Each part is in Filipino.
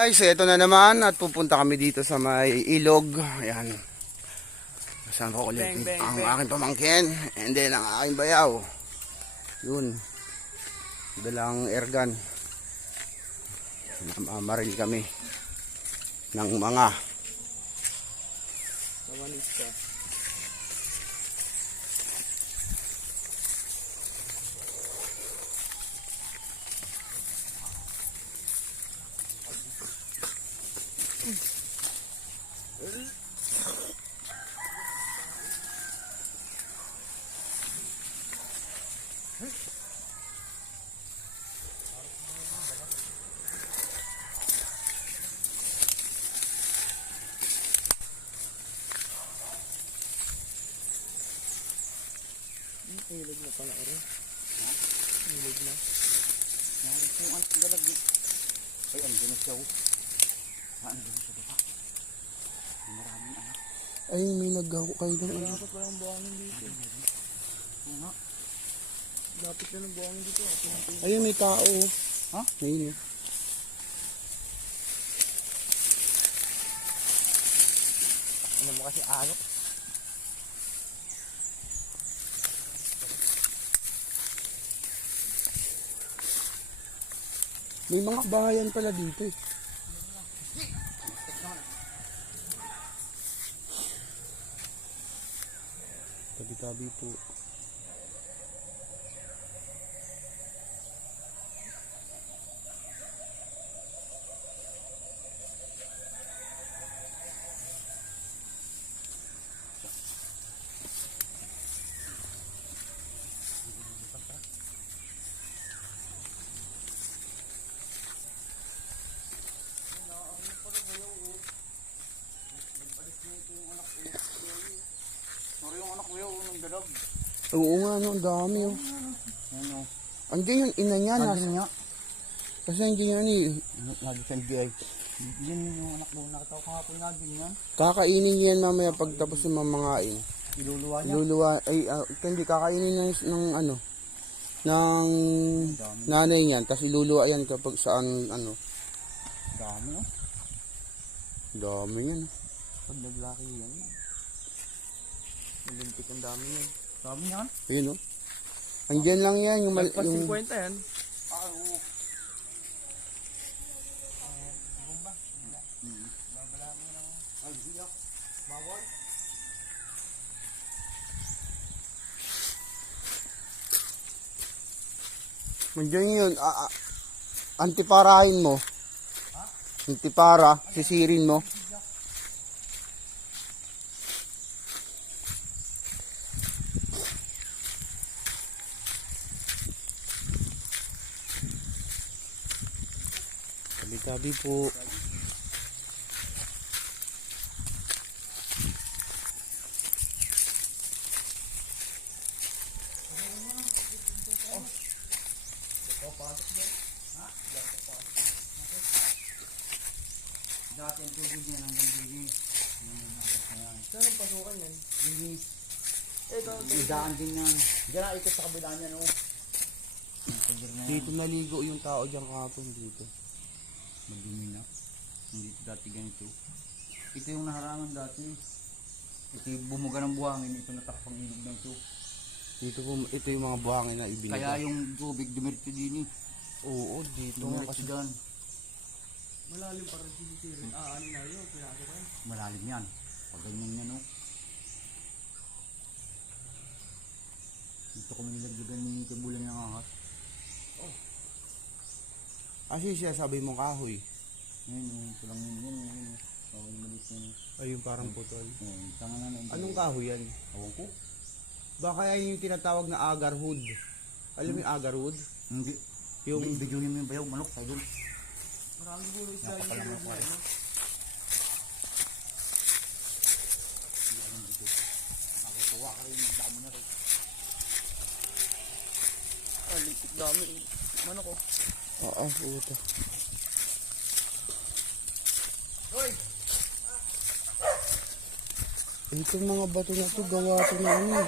Guys, ito na naman at pupunta kami dito sa may ilog. Ayan. Saan ko ulit ang aking pamangkin and then ang aking bayaw. Yun. Dalang airgun. Maril kami ng mga kawanista. Ilog na pala rin. Ha? Ilog na. Kung ang galag. Ay, ang gano'n siya. Ang gano'n siya diba? Maraming anak. Ay, may naggawa kayo ng ano. Dapat walang buhangin dito. Oo nga. Dapat na ng buhangin dito. Ayun, may tao. Ha? Ayun. Ano mo kasi alok? May mga bahayan pala dito eh. Tabi-tabi po. Oo nga, no, ang dami oh. Ano? Andiyan yung ina niya. Andiyan niya. Kasi andiyan yan eh. Lagi sa NBI. Yan yung anak mo. Nakataw ka nga po nga din yan. Kakainin niya yan mamaya pagtapos ng mamangain. Iluluwa niya? Iluluwa. Ay, hindi. Kakainin niya ng ano. Ng nanay niyan. Tapos iluluwa yan kapag saan ano. Dami no? Dami yan. Pag naglaki yan. Malintik ang dami yan. Dami yan? Ayun o. Andiyan lang yan. Yung 50 yan. Oo. Bomba. Babala mo ng albiyak. Bawal. Andiyan yun. Antiparahin mo. Ha? Antipara. Sisirin mo. Tabi po. Dati ang tubig niya ng linis. Saan ang pasukan yan? Linis. Idaan din yan. Diyan na ikot sa kabila niya no. Dito naligo yung tao dyan kahapon dito. Madumi na. Hindi dati ganito. Ito yung naharangan dati. Ito yung bumuga ng buhangin. Ito natakpang ilog na ito. Ito yung mga buhangin na ibinaga. Kaya yung tubig dumirito din eh. Oo, dito nga kasi dyan. Malalim para sisirin. Ano na yun? Malalim yan. Pag ganyan yan oh. Dito kami nilagdagan ng tibulan ng angat. Oh. Kasi siya sabi mong kahoy. Ayun, ito lang yun. Kahoy malit yun. Ayun parang putol. Anong kahoy yan? Awang ko. Baka yan yung tinatawag na agarwood. Alam mo yung agarwood? Hindi. Yung video niyo yung bayaw, manok, tayo doon. Maraming gulo sa iyo. Nakutuwa ka rin, dami na rin. Litik dami. Manok ko. Oo, puto. Hoy! Itong mga bato na to, gawa to na ano.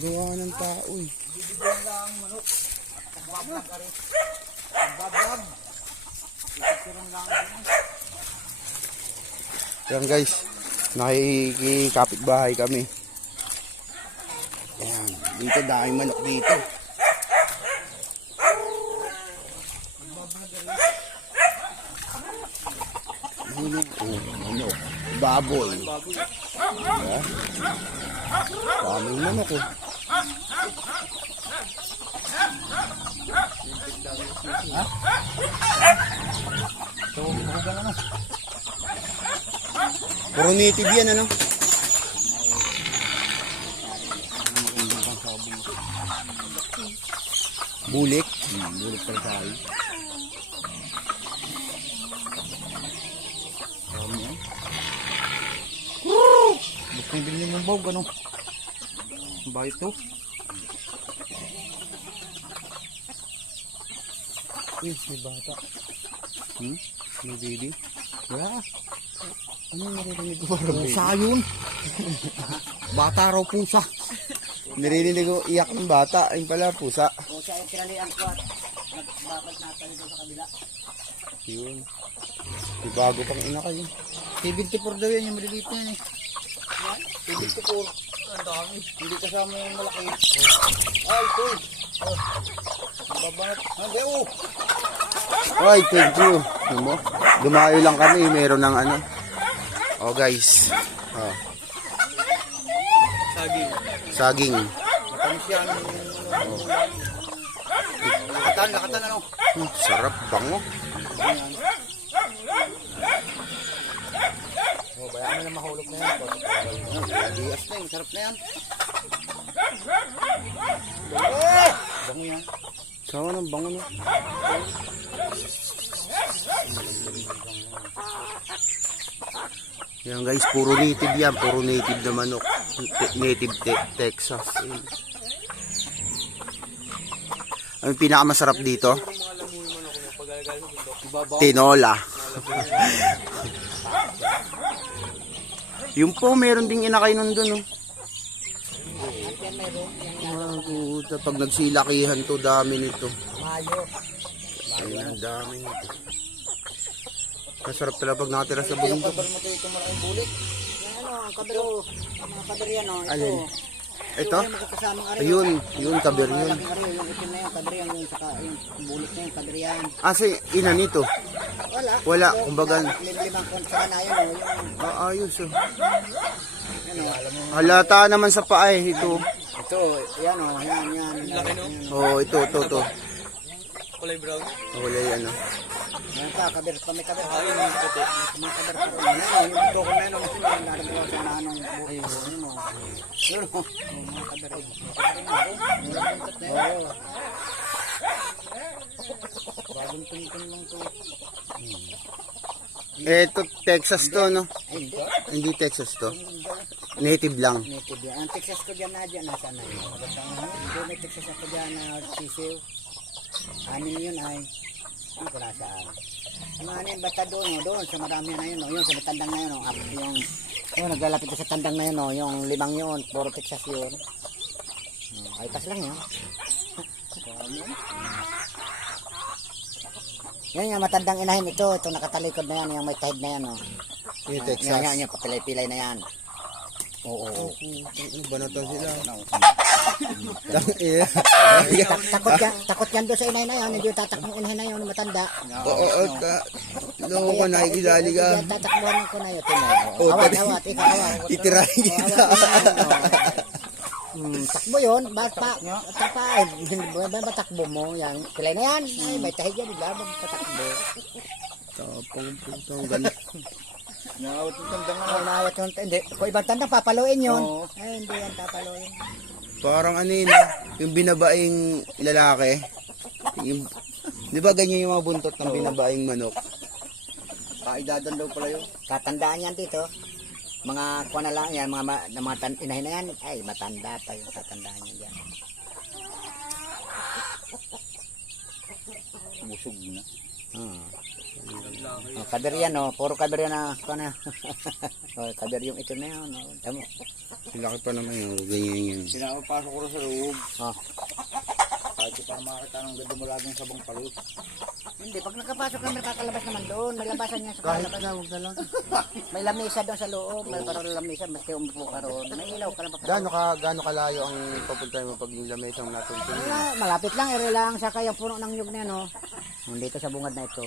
Gawa ng tao eh. Bibigyan lang manok. At kagbablag ka rin. Kagbablag. Yan guys, nakikikapit-bahay kami. Ayan, dito dahil manok dito. Manok, baboy. Diba? Daming manok eh. Puro native yan ano? Bulik? Bulik pala tayo. Gusto yung bilhin yung bawg ano? Ba ito? May bata. May baby? Wala. Ano yung narinig ko? Pusa yun. Bata raw pusa. Narinig ko iyak ng bata. Ayun pala pusa. Pusa yung kinalian ko at nagbabad natin dito sa kabila. Yun. Di bago pang ina kayo. T24 daw yan yung maliliit na yan eh. T24. Ang dami. Hindi kasama yung malaki. Ay, ito. Babangat. Hindi oh. Ay, thank you. Ano mo? Dumayo lang kami. Meron ng ano. Oh guys. Oh. Saging. Saging. Matamis yan. Lakatan ano. Sarap bango. Oh, bayaan mo na mahulog na yan. Dias na yung sarap na yan. Bango yan. Sawa ng bango no. Yan guys, puro native yan. Puro native na manok. Native Texas. Ang pinakamasarap dito? Tinola. Yung po, meron ding inakay nun dun. Oh. Pag nagsilakihan to, dami nito. Mayo. Ayun, ang dami nito. Masarap talaga pag nakatira sa bundok. Kabar mo dito malaking bulik. Yan ano, ang kabiro. Ang mga kabar yan o. Alin? Ito? Yung magkasamang ari. Ayun, yun, kabir yun. Malaking ari, yung itim na yun, kabar yan. Yung saka yung bulik na yun, kabar yan. Kasi ina nito. Wala. Wala, kumbaga. Limang kontra na yun o. Yung Ayos oh. ano. Halata naman sa paa eh, ito. Ito, yan o. Yan. Laki no? Oh, ito. Kulay brown. Kulay ano. Yan pa, kabir pa may kabir. Ayun, yung puti. May kabir pa rin. Yan, yung dokon na yun. Yung narabawa sa nanong buhay. Ayun o. Yun o. Mga kabir. Oo. Bagong tingin lang to. Ito, Texas to, no? Ay, ito. Hindi Texas to. Native lang. Native yan. Ang Texas ko dyan na dyan. Nasaan na yun? Doon may Texas ako dyan na sisiw. Anin yun ay. Ang kung nasaan. Ang anin basta doon o. Doon sa marami na yun o. Yung sa tandang na yun o. Yung naglalapit sa tandang na yun o. Yung limang yun. Puro Texas yun. Ay, tas lang yun. Yan yung matandang inahin ito. Ito nakatalikod na yan. Yung may tahid na yan o. Yung Texas. Yan, papilay-pilay na yan. Oo. Ano ba natin sila? Takot yan doon sa inay na yan. Hindi yung tatakbong inahin na yun, matanda. Oo, loko ka na, ikisali ka. Hindi yan tatakbuhan ko na yun. Awat, ikaw. Titirahin kita. Takbo yun. Takbo mo. Yan. Pilay na yan. Ay, may tahid yan. Ilabang tatakbo. Tapang putang ganit. Nawawat yung tandang na. Nawawat yung tandang. Hindi. Kung ibang tandang, papaluin yun. Ay, hindi yan papaluin. Parang ano yun, yung binabaing lalaki. Yung, di ba ganyan yung mga buntot ng binabaing manok? Kaidadan daw pala yun. Tatandaan yan dito. Mga kuha na lang yan, mga inahin na yan. Ay, matanda pa yung tatandaan yan dyan. Busog na. Kader yan o, puro kader yan na. Kader yung ito na yan. Tamo. Laki pa naman yun, ganyan yun. Pinapapasok ko sa loob. Kahit di pa makakita ng ganda mo laging sabong palit. Hindi, pag nakapasok kami, nakakalabas naman doon. May labasan niya sa Kahit kalabas. na, huwag na lang. May lamesa doon sa loob. May parang lamesa, maski umupo ka roon. May ilaw ka lang. Gaano kalayo ang papunta mo pag yung lamesang natuntun? Malapit lang, ere lang. Saka yung puno ng nyug na yan, oh. Dito sa bungad na ito.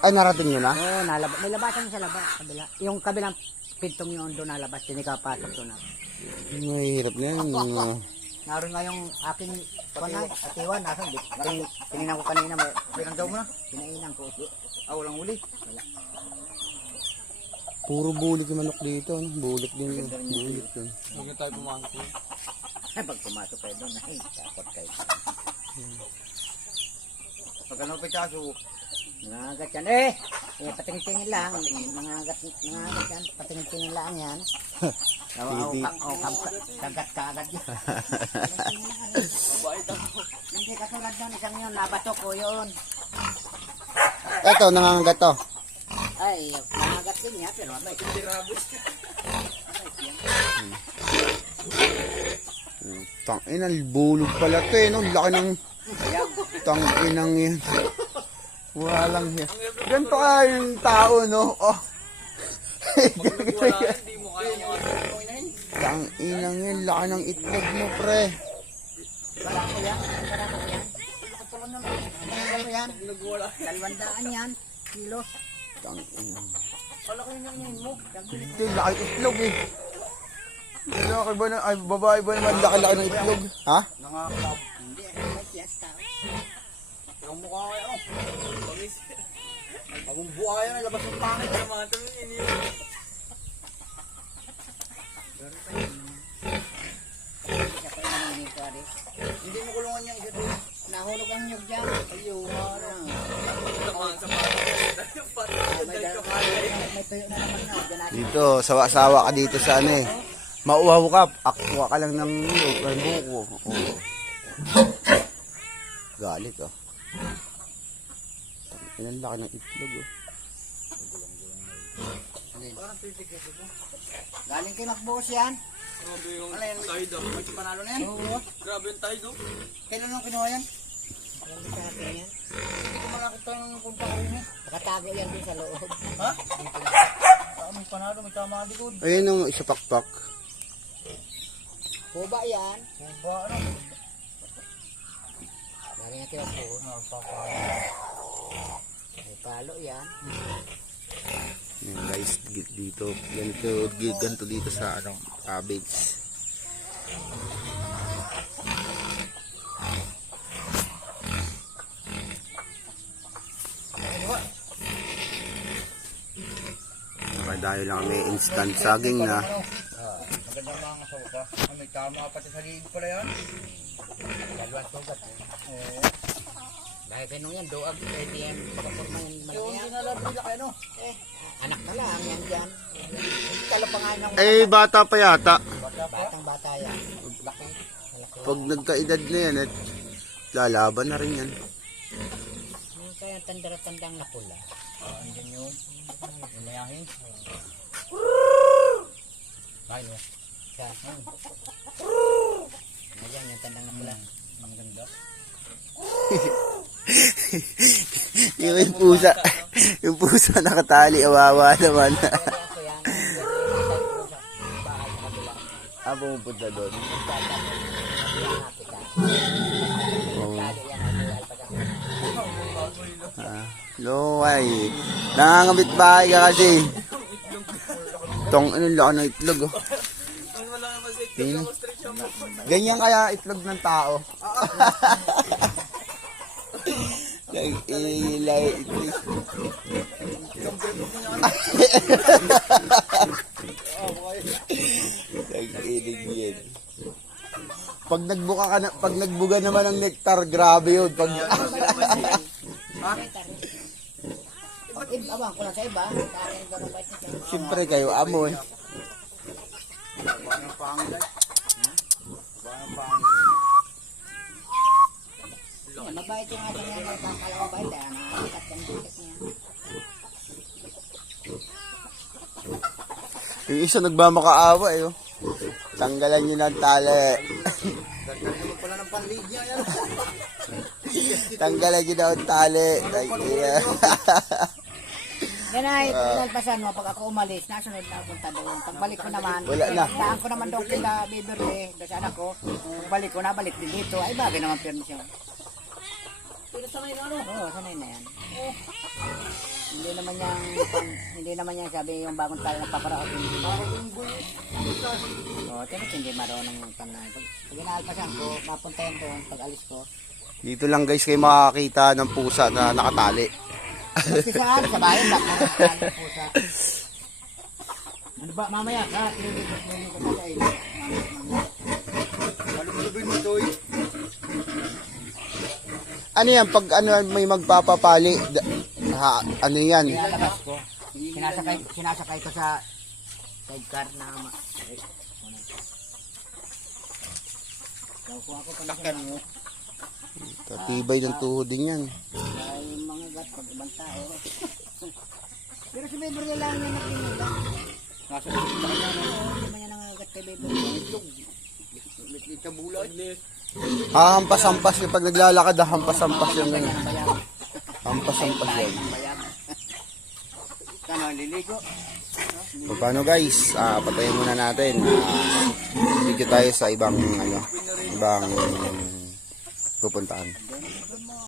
Ay, narating nyo na? Oo, may labasan sa labas. Kabila. Yung kabilang pintong yun doon nalabas. Tinikapasok doon na. Mahirap na yan. Naroon nga yung aking panay, atiwan, nasan? Tinignan ko kanina, may Pinanggaw mo na. pinainan ko. Walang uli. Puro bulik yung manok dito. Ano? Bulik din yun. Bulik yun. Huwag tayo pumasok. Ay, pag pumasok kayo doon, ay, takot kayo. Pag ano pa kaso, Nangagat yan. Eh, patingin-tingin lang. Nangagat yan. Patingin-tingin lang yan. Kagat ka agad yan. Hindi katulad doon, isang yun, nabatok ko yun. Eto, nangangagat to. Ay, nangagat din yan, pero may sindirabos. Tanginang bulog pala to eh. No? Laki ng tanginang yan. Walang yan. Ganito ka yung tao, no? Oh. hindi mo kaya yung Tanginang yan. Laki ng itlog mo, pre. Wala ko yan. Wala ko yan. Wala ko yan. nagwala. 200 yan. Kilos. Tanginang. Wala ko yun yung mo. Ito yung laki itlog eh. Laki ba na, ay babae ba naman laki-laki ng itlog? Ha? Nangaklap. Hindi, may fiesta. Yung mukha kayo. Pagis. Pagong buha yan, labas yung pangit na mga tumingin yun. Hindi mo kulungan niya isa doon. Nahulog ang nyug dyan. Ayaw, ano. May tuyo na naman na. Dyan natin. Dito, sawa-sawa ka dito sa ano eh. Mauhaw ka, akwa ka lang ng niyog, ay buko. Oo. Galit oh. Ilan laki ng itlog oh. Parang titigil ito. Galing kay Macbos yan. Grabe yung tide up. May panalo na yan. Oo. Grabe yung tide up. Kailan nung kinuha yan? Galing sa atin yan. Hindi ko malakita yung punta ko yun. Nakatago yan din sa loob. Ha? May panalo, may tama ka likod. Ayun ang isa pakpak. Kuba yan. Kuba, ano? Galing na kay Macbos. Napapalo. May palo yan. Yan guys, dito, ganito dito sa ano, cabbage. Dahil lang may instant saging na. Magandang mga soka. May tama pati sa liig pala yan. Dalawang sugat. Oo. Dahil kanong yan, doag, pwede yan. Pagkaporma yung Yung malaki yan. dinala nila kayo, no? Anak na lang yan dyan. Kala pa nga ng Eh, bata pa yata. batang bata yan. Laki. Pag nagkaedad na yan, at lalaban na rin yan. Yung kaya tandara-tandang na pula. Andyan yun. Ilayahin. Bakit mo? Siya. Ayan, yung tandang na pula. Ang ganda. yung pusa nakatali, awawa naman. Kaya ako yan. Bahay sa kabila. Ah, pumupunta doon. Oo. Luway. Nangangabit bahay ka kasi. Tong ano laki ng itlog oh. Tingnan. Ganyan kaya itlog ng tao. Nag-ilay itlog. Nag-ilig yan. Pag nagbuka ka na, pag nagbuga naman ng nectar, grabe yun. Pag Abang ko lang sa iba. Sa akin ganun bait na siya. siyempre kayo amoy. Parang pangit. Parang pangit. Mabait yung ating yan. Nagkakalawang bait. Kaya nakakakat yung dikit niya. Yung isa nagmamakaawa eh. Oh. Tanggalan nyo ng tali. Ganda naman pala ng panlig niya yan. Tanggalan nyo daw ang tali. Tangina. Yan ay, nalpasan mo, pag ako umalis, nasunod na punta doon. Pagbalik ko naman, Wala na. daan ko naman doon kila Biberde, doon sa anak ko. Pagbalik ko, nabalik din dito. Ay, bagay naman permisyon. Pero sanay na ano? Oo, sanay na yan. Hindi naman yan sabi yung bagong tayo nagpaparaot. Oo, tinig hindi marunong yung panay. Pag inaalpasan ko, napunta yan doon, pag alis ko. Dito lang guys kayo makakita ng pusa na nakatali. Kasi saan? Sa bayan, bakit ng pusa. Ano ba, mamaya ka, tinulibot mo yung kapatay. Ano yan? Pag ano may magpapapali, ano yan? Nilalabas ko. Sinasakay ko sa sidecar na kuha ko pag Takyan mo. Tatibay ng tuhod din yan. ay mga gat pag ibang tao. Pero si Bebro nila lang yung nakinila. Nasa likod na kanya, no? Hindi man yan nangagat kay Bebro. Litlit na bulan. Hampas-hampas yung pag naglalakad, hampas-hampas yung ano. Bayag. Hampas-hampas yan. Bayag. Sana liligo. So, paano guys? Patayin muna natin. Video tayo sa ibang ano, ibang pupuntahan.